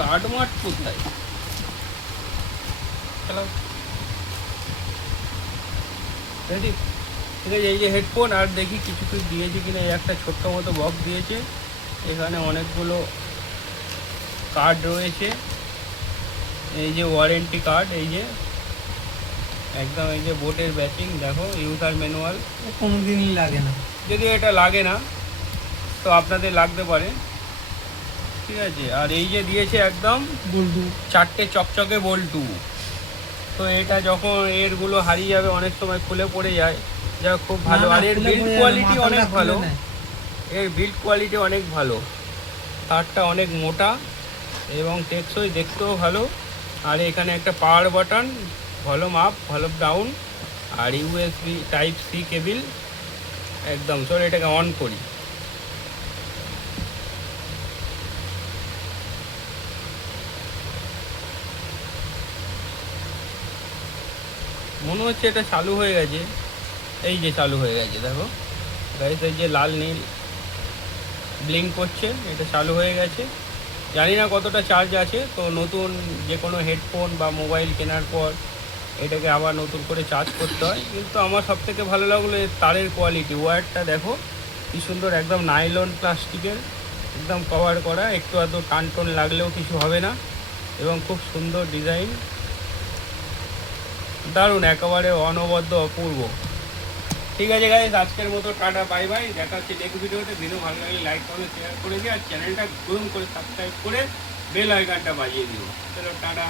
Card mart কোথায়? Ready? ঠিক আছে, এই যে হেডফোন। আর দেখি কিছু কিছু দিয়েছে কিনা। এই একটা ছোট্ট মতো বক্স দিয়েছে, এখানে অনেকগুলো কার্ড রয়েছে। এই যে ওয়ারেন্টি কার্ড, এই যে একদম এই যে বোটের ব্যাচিং, দেখো ইউজার ম্যানুয়াল। কোনোদিনই লাগে না। যদি এটা লাগে না তো আপনাদের লাগতে পারে, ঠিক আছে। আর এই যে দিয়েছে একদম বল্টু 4টে চকচকে বল্টু। তো এটা যখন এরগুলো হারিয়ে যাবে, অনেক সময় খুলে পড়ে যায়, যা খুব ভালো। আর এর বিল্ড কোয়ালিটি অনেক ভালো, এর বিল্ড কোয়ালিটি অনেক ভালো। তারটা অনেক মোটা এবং টেকসই, দেখতেও ভালো। আর এখানে একটা power button, volume up volume down, আর ইউএসবি টাইপ সি কেবিল একদম। চলো এটাকে অন করি। মনে হচ্ছে এটা চালু হয়ে গেছে। এই যে চালু হয়ে গেছে, দেখো গাইস, এই যে লাল নীল ব্লিঙ্ক করছে, এটা চালু হয়ে গেছে। জানি না কতটা চার্জ আছে। তো নতুন যে কোনো হেডফোন বা মোবাইল কেনার পর এটাকে আবার নতুন করে চার্জ করতে হয়। কিন্তু আমার সবথেকে ভালো লাগলো এর তারের কোয়ালিটি। ওয়্যারটা দেখো কি সুন্দর, একদম নাইলন প্লাস্টিকের, একদম কভার করা, একটু আধটু টান টন লাগলেও কিছু হবে না। এবং খুব সুন্দর ডিজাইন, দারুণ, একেবারে অনবদ্য, অপূর্ব। ঠিক আছে গাইস, আজকের মতো টাটা, বাই বাই। দেখা হচ্ছে নেক্সট ভিডিওতে। ভিডিও ভালো লাগলে লাইক করে শেয়ার করে দিও, আর চ্যানেলটা গরম করে সাবস্ক্রাইব করে বেল আইকনটা বাজিয়ে দিও। চলো টাটা।